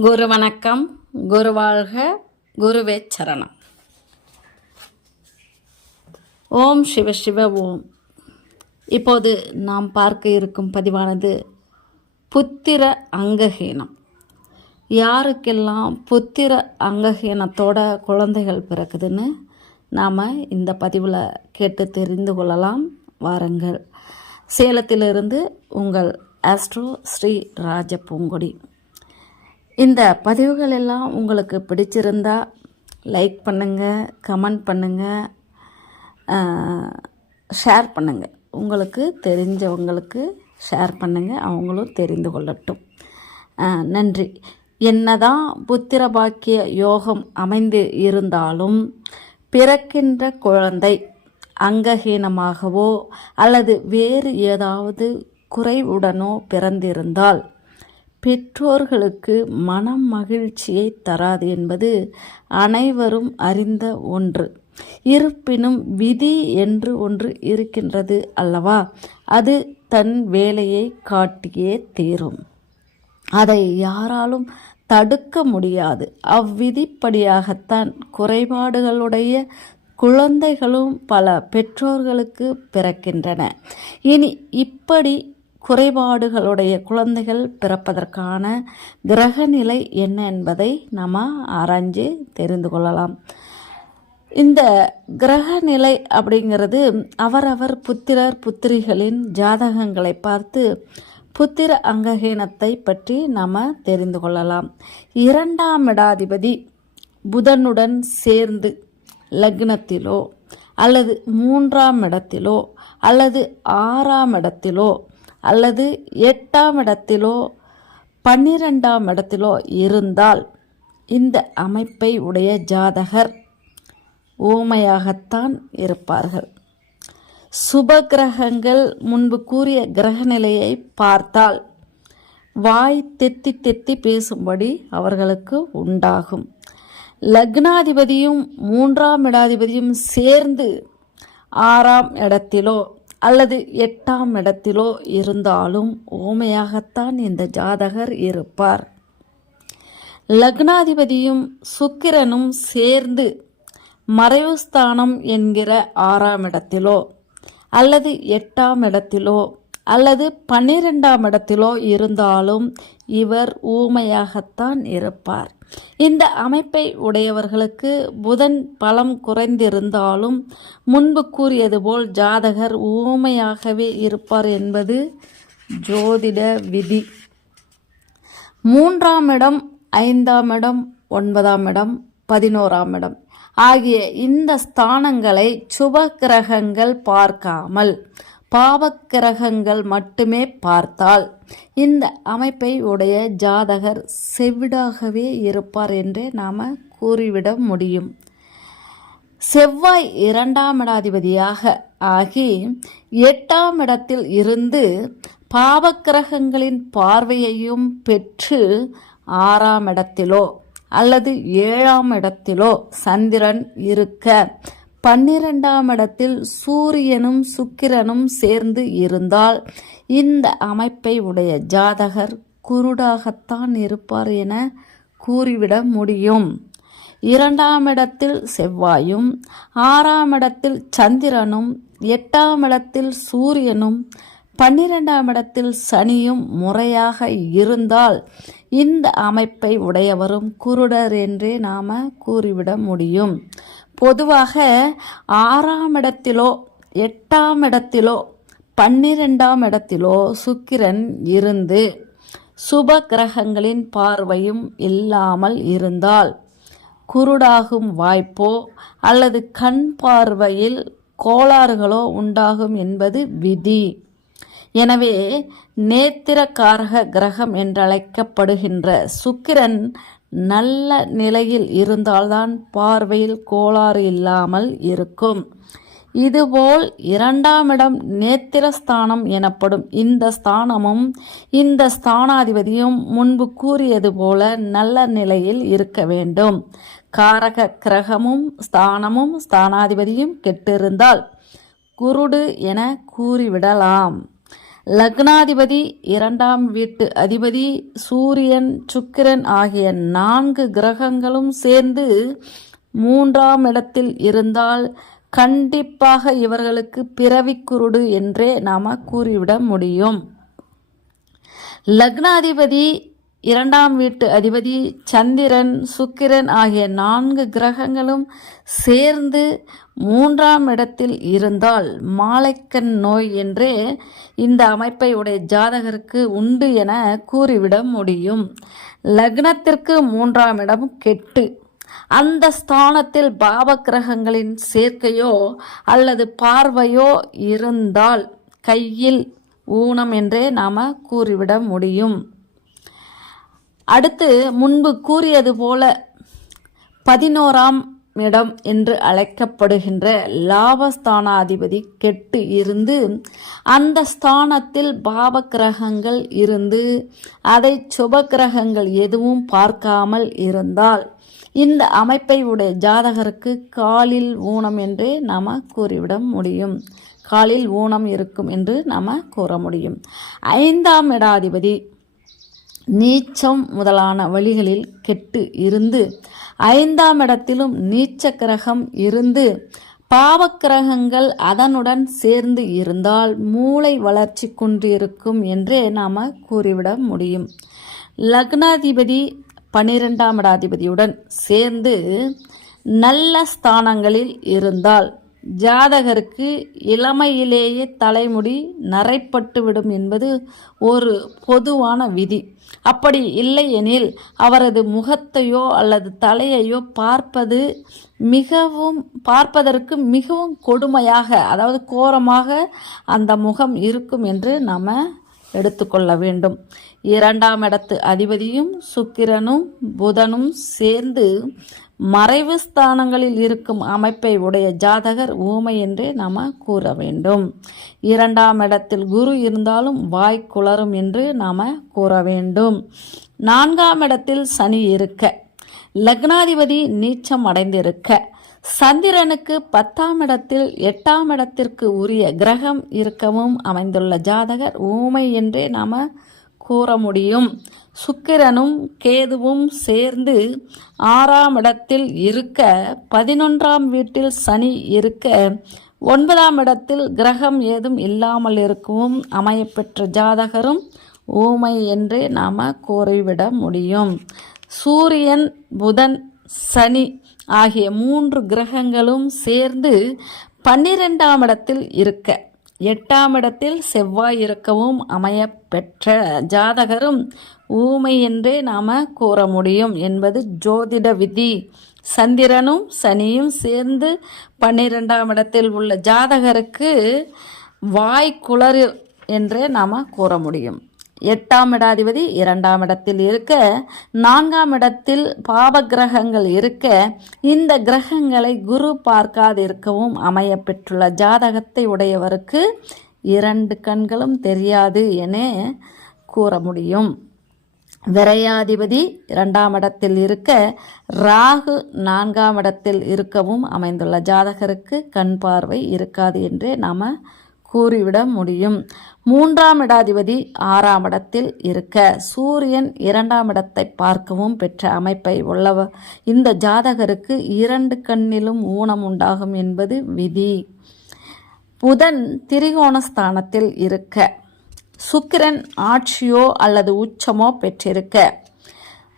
குரு வணக்கம் குருவாழ்க குருவே சரணம். ஓம் சிவ சிவ ஓம். இப்போது நாம் பார்க்க இருக்கும் பதிவானது புத்திர அங்கஹீனம். யாருக்கெல்லாம் புத்திர அங்கஹீனத்தோட குழந்தைகள் பிறக்குதுன்னு நாம் இந்த பதிவில் கேட்டு தெரிந்து கொள்ளலாம். வாருங்கள். சேலத்திலிருந்து உங்கள் ஆஸ்ட்ரோ ஸ்ரீ ராஜ பூங்கொடி இந்த பதிவுகள் எல்லாம் உங்களுக்கு பிடிச்சிருந்தா லைக் பண்ணுங்கள் கமெண்ட் பண்ணுங்கள் ஷேர் பண்ணுங்கள் உங்களுக்கு தெரிஞ்சவங்களுக்கு ஷேர் பண்ணுங்கள் அவங்களும் தெரிந்து கொள்ளட்டும். நன்றி. என்னதான் புத்திர பாக்கிய யோகம் அமைந்து இருந்தாலும் பிறக்கின்ற குழந்தை அங்கஹீனமாகவோ அல்லது வேறு ஏதாவது குறைவுடனோ பிறந்திருந்தால் பெற்றோர்களுக்கு மனம் மகிழ்ச்சியை தராது என்பது அனைவரும் அறிந்த ஒன்று. இருப்பினும் விதி என்று ஒன்று இருக்கின்றது அல்லவா? அது தன் வேலையை காட்டியே தீரும். அதை யாராலும் தடுக்க முடியாது. அவ்விதிப்படியாகத்தான் குறைபாடுகளுடைய குழந்தைகளும் பல பெற்றோர்களுக்கு பிறக்கின்றன. இனி இப்படி குறைபாடுகளுடைய குழந்தைகள் பிறப்பதற்கான கிரகநிலை என்ன என்பதை நாம் ஆராய்ஞ்சு தெரிந்து கொள்ளலாம். இந்த கிரகநிலை அப்படிங்கிறது அவரவர் புத்திரர் புத்திரிகளின் ஜாதகங்களை பார்த்து புத்திர அங்ககீனத்தை பற்றி நாம் தெரிந்து கொள்ளலாம். இரண்டாம் இடாதிபதி புதனுடன் சேர்ந்து லக்னத்திலோ அல்லது மூன்றாம் இடத்திலோ அல்லது ஆறாம் இடத்திலோ அல்லது எட்டாம் இடத்திலோ பன்னிரெண்டாம் இடத்திலோ இருந்தால் இந்த அமைப்பை உடைய ஜாதகர் ஊமையாகத்தான் இருப்பார்கள். சுப கிரகங்கள் முன்பு கூறிய கிரக நிலையை பார்த்தால் வாய் தெத்தி தெத்தி பேசும்படி அவர்களுக்கு உண்டாகும். லக்னாதிபதியும் மூன்றாம் இடாதிபதியும் சேர்ந்து ஆறாம் இடத்திலோ அல்லது எட்டாம் இடத்திலோ இருந்தாலும் ஓமையாகத்தான் இந்த ஜாதகர் இருப்பார். லக்னாதிபதியும் சுக்கிரனும் சேர்ந்து மறைவுஸ்தானம் என்கிற ஆறாம் இடத்திலோ அல்லது எட்டாம் இடத்திலோ அல்லது பன்னிரெண்டாம் இடத்திலோ இருந்தாலும் இவர் ஊமையாகத்தான் இருப்பார். இந்த அமைப்பை உடையவர்களுக்கு புதன் பலம் குறைந்திருந்தாலும் முன்பு கூறியது போல் ஜாதகர் ஊமையாகவே இருப்பார் என்பது ஜோதிட விதி. மூன்றாம் இடம் ஐந்தாம் இடம் ஒன்பதாம் இடம் பதினோராம் இடம் ஆகிய இந்த ஸ்தானங்களை சுப கிரகங்கள் பார்க்காமல் பாவக்கிரகங்கள் மட்டுமே பார்த்தால் இந்த அமைப்பை உடைய ஜாதகர் செவிடாகவே இருப்பார் என்றே நாம் கூறிவிட முடியும். செவ்வாய் இரண்டாம் இடாதிபதியாக ஆகி எட்டாம் இடத்தில் இருந்து பாவக்கிரகங்களின் பார்வையையும் பெற்று ஆறாம் இடத்திலோ அல்லது ஏழாம் இடத்திலோ சந்திரன் இருக்க பன்னிரெண்டாம் இடத்தில் சூரியனும் சுக்கிரனும் சேர்ந்து இருந்தால் இந்த அமைப்பை உடைய ஜாதகர் குருடாகத்தான் இருப்பார் என கூறிவிட முடியும். இரண்டாம் இடத்தில் செவ்வாயும் ஆறாம் இடத்தில் சந்திரனும் எட்டாம் இடத்தில் சூரியனும் பன்னிரெண்டாம் இடத்தில் சனியும் முறையாக இருந்தால் இந்த அமைப்பை உடையவரும் குருடர் என்றே நாம கூறிவிட முடியும். பொதுவாக ஆறாம் இடத்திலோ எட்டாம் இடத்திலோ பன்னிரெண்டாம் இடத்திலோ சுக்கிரன் இருந்து சுப கிரகங்களின் பார்வையும் இல்லாமல் இருந்தால் குருடாகும் வாய்ப்போ அல்லது கண் பார்வையில் கோளாறுகளோ உண்டாகும் என்பது விதி. எனவே நேத்திரக்காரக கிரகம் என்றழைக்கப்படுகின்ற சுக்கிரன் நல்ல நிலையில் இருந்தால்தான் பார்வையில் கோளாறு இல்லாமல் இருக்கும். இதுபோல் இரண்டாம் இடம் நேத்திரஸ்தானம் எனப்படும் இந்த ஸ்தானமும் இந்த ஸ்தானாதிபதியும் முன்பு கூறியது போல நல்ல நிலையில் இருக்க வேண்டும். காரக கிரகமும் ஸ்தானமும் ஸ்தானாதிபதியும் கெட்டிருந்தால் குருடு என கூறிவிடலாம். லக்னாதிபதி இரண்டாம் வீட்டு அதிபதி சூரியன் சுக்கிரன் ஆகிய நான்கு கிரகங்களும் சேர்ந்து மூன்றாம் இடத்தில் இருந்தால் கண்டிப்பாக இவர்களுக்கு பிறவிக்குருடு என்றே நாம கூறிவிட முடியும். லக்னாதிபதி இரண்டாம் வீட்டு அதிபதி சந்திரன் சுக்கிரன் ஆகிய நான்கு கிரகங்களும் சேர்ந்து மூன்றாம் இடத்தில் இருந்தால் மாலைக்கண் நோய் என்றே இந்த அமைப்பை உடைய ஜாதகருக்கு உண்டு என கூறிவிட முடியும். லக்னத்திற்கு மூன்றாம் இடம் கெட்டு. அந்த ஸ்தானத்தில் பாவ கிரகங்களின் சேர்க்கையோ அல்லது பார்வையோ இருந்தால் கையில் ஊனம் என்றே நாம கூறிவிட முடியும். அடுத்து முன்பு கூறியது போல பதினோராம் இடம் என்று அழைக்கப்படுகின்ற லாபஸ்தானாதிபதி கெட்டு இருந்து அந்த ஸ்தானத்தில் பாவ கிரகங்கள் இருந்து அதை சுப கிரகங்கள் எதுவும் பார்க்காமல் இருந்தால் இந்த அமைப்பை உடைய ஜாதகருக்கு காலில் ஊனம் என்றே நாம் கூறிவிட முடியும். காலில் ஊனம் இருக்கும் என்று நாம் கூற முடியும். ஐந்தாம் இடாதிபதி நீச்சம் முதலான வழிகளில் கெட்டு இருந்து ஐந்தாம் இடத்திலும் நீச்ச கிரகம் இருந்து பாவக்கிரகங்கள் அதனுடன் சேர்ந்து இருந்தால் மூளை வளர்ச்சி கொண்டிருக்கும் என்றே நாம் கூறிவிட முடியும். லக்னாதிபதி பன்னிரெண்டாம் இடாதிபதியுடன் சேர்ந்து நல்ல ஸ்தானங்களில் இருந்தால் ஜாதகருக்கு இளமையிலேயே தலைமுடி நரைப்பட்டுவிடும் என்பது ஒரு பொதுவான விதி. அப்படி இல்லையெனில் அவரது முகத்தையோ அல்லது தலையையோ பார்ப்பது மிகவும் பார்ப்பதற்கு மிகவும் கொடுமையாக அதாவது கோரமாக அந்த முகம் இருக்கும் என்று நாம் எடுத்துக்கொள்ள வேண்டும். இரண்டாம் இடத்து அதிபதியும் சுக்கிரனும் புதனும் சேர்ந்து மறைவு ஸ்தானங்களில் இருக்கும் அமைப்பை உடைய ஜாதகர் ஊமை என்றே நாம் கூற வேண்டும். இரண்டாம் இடத்தில் குரு இருந்தாலும் வாய் குளரும் என்று நாம் கூற வேண்டும். நான்காம் இடத்தில் சனி இருக்க லக்னாதிபதி நீச்சம் அடைந்திருக்க சந்திரனுக்கு பத்தாம் இடத்தில் எட்டாம் இடத்திற்கு உரிய கிரகம் இருக்கவும் அமைந்துள்ள ஜாதகர் ஊமை என்றே நாம் கூற முடியும். சுக்கிரனும் கேதுவும் சேர்ந்து ஆறாம் இடத்தில் இருக்க பதினொன்றாம் வீட்டில் சனி இருக்க ஒன்பதாம் இடத்தில் கிரகம் ஏதும் இல்லாமல் இருக்கவும் அமையப்பெற்ற ஜாதகரும் ஊமை என்று நாம் கூறிவிட முடியும். சூரியன் புதன் சனி ஆகிய மூன்று கிரகங்களும் சேர்ந்து பன்னிரெண்டாம் இடத்தில் இருக்க எட்டாம் இடத்தில் செவ்வாய் இருக்கவும் அமைய பெற்ற ஜாதகரும் ஊமை என்றே நாம கூற முடியும் என்பது ஜோதிட விதி. சந்திரனும் சனியும் சேர்ந்து பன்னிரெண்டாம் இடத்தில் உள்ள ஜாதகருக்கு வாய் குளறு என்றே நாம கூற முடியும். எட்டாம் இடாதிபதி இரண்டாம் இடத்தில் இருக்க நான்காம் இடத்தில் பாவ கிரகங்கள் இருக்க இந்த கிரகங்களை குரு பார்க்காதிருக்கவும் அமைய பெற்றுள்ள ஜாதகத்தை உடையவருக்கு இரண்டு கண்களும் தெரியாது என கூற முடியும். விரையாதிபதி இரண்டாம் இடத்தில் இருக்க ராகு நான்காம் இடத்தில் இருக்கவும் அமைந்துள்ள ஜாதகருக்கு கண் பார்வை இருக்காது என்றே நாம கூறிவிட முடியும். மூன்றாம் இடாதிபதி ஆறாம் இடத்தில் இருக்க சூரியன் இரண்டாம் இடத்தை பார்க்கவும் பெற்ற அமைப்பை உள்ளவ இந்த ஜாதகருக்கு இரண்டு கண்ணிலும் ஊனம் உண்டாகும் என்பது விதி. புதன் திரிகோணஸ்தானத்தில் இருக்க. சுக்கிரன் ஆட்சியோ அல்லது உச்சமோ பெற்றிருக்க.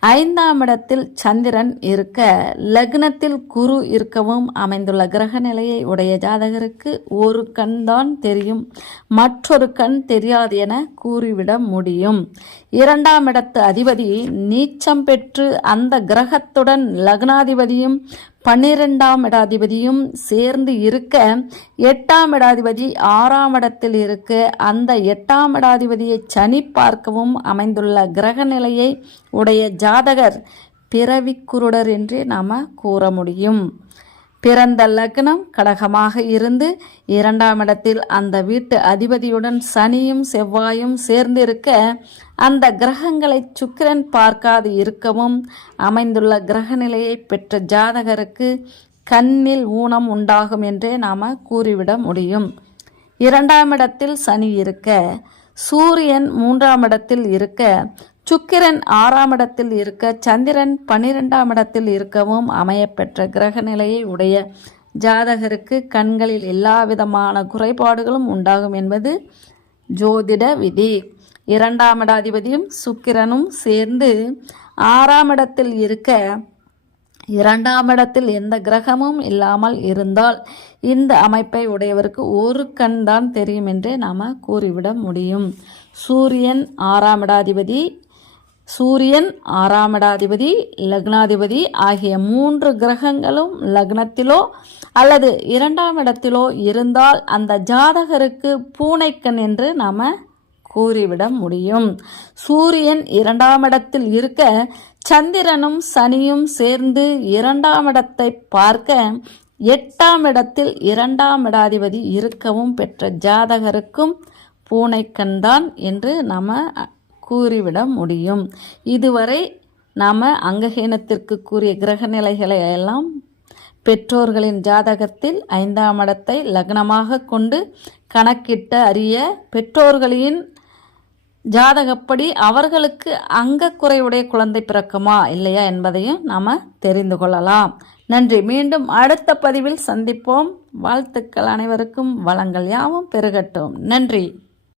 ஐந்தாம் இடத்தில் சந்திரன் இருக்க லக்னத்தில் குரு இருக்கவும் அமைந்துள்ள கிரக நிலையை உடைய ஜாதகருக்கு ஒரு கண் தான் தெரியும். மற்றொரு கண் தெரியாது என கூறிவிட முடியும். இரண்டாம் இடத்து அதிபதி நீச்சம் பெற்று அந்த கிரகத்துடன் லக்னாதிபதியும் பன்னிரெண்டாம் இடாதிபதியும் சேர்ந்து இருக்க எட்டாம் இடாதிபதி ஆறாம் இடத்தில் இருக்க அந்த எட்டாம் இடாதிபதியை சனி பார்க்கவும் அமைந்துள்ள கிரக நிலையை உடைய ஜாதகர் பிறவிக்குருடர் என்று நாம் கூற முடியும். பிறந்த லக்னம் கடகமாக இருந்து இரண்டாம் இடத்தில் அந்த வீட்டு அதிபதியுடன் சனியும் செவ்வாயும் சேர்ந்திருக்க அந்த கிரகங்களை சுக்கிரன் பார்க்காது இருக்கவும் அமைந்துள்ள கிரக நிலையை பெற்ற ஜாதகருக்கு கண்ணில் ஊனம் உண்டாகும் என்றே நாம் கூறிவிட முடியும். இரண்டாம் இடத்தில் சனி இருக்க சூரியன் மூன்றாம் இடத்தில் இருக்க சுக்கிரன் ஆறாம் இடத்தில் இருக்க சந்திரன் பன்னிரெண்டாம் இடத்தில் இருக்கவும் அமையப்பெற்ற கிரக நிலையை உடைய ஜாதகருக்கு கண்களில் எல்லா விதமான குறைபாடுகளும் உண்டாகும் என்பது ஜோதிட விதி. இரண்டாம் இடாதிபதியும் சுக்கிரனும் சேர்ந்து ஆறாம் இடத்தில் இருக்க இரண்டாம் இடத்தில் எந்த கிரகமும் இல்லாமல் இருந்தால் இந்த அமைப்பை உடையவருக்கு ஒரு கண் தான் தெரியும் என்று நாம் கூறிவிட முடியும். சூரியன் ஆறாம் இடாதிபதி சூரியன் ஆறாம் இடாதிபதி லக்னாதிபதி ஆகிய மூன்று கிரகங்களும் லக்னத்திலோ அல்லது இரண்டாம் இடத்திலோ இருந்தால் அந்த ஜாதகருக்கு பூனைக்கண் என்று நாம் கூறிவிட முடியும். சூரியன் இரண்டாம் இடத்தில் இருக்க சந்திரனும் சனியும் சேர்ந்து இரண்டாம் இடத்தை பார்க்க எட்டாம் இடத்தில் இரண்டாம் இடாதிபதி இருக்கவும் பெற்ற ஜாதகருக்கும் பூனைக்கண்தான் என்று நாம் கூறிவிட முடியும். இதுவரை நாம் அங்கஹீனத்திற்கு கூறிய கிரக நிலைகளை எல்லாம் பெற்றோர்களின் ஜாதகத்தில் ஐந்தாம் இடத்தை லக்னமாக கொண்டு கணக்கிட்டு அறிய பெற்றோர்களின் ஜாதகப்படி அவர்களுக்கு அங்க குறைவுடைய குழந்தை பிறக்குமா இல்லையா என்பதையும் நாம் தெரிந்து கொள்ளலாம். நன்றி. மீண்டும் அடுத்த பதிவில் சந்திப்போம். வாழ்த்துக்கள் அனைவருக்கும். வளங்கள் யாவும் பெருகட்டும். நன்றி.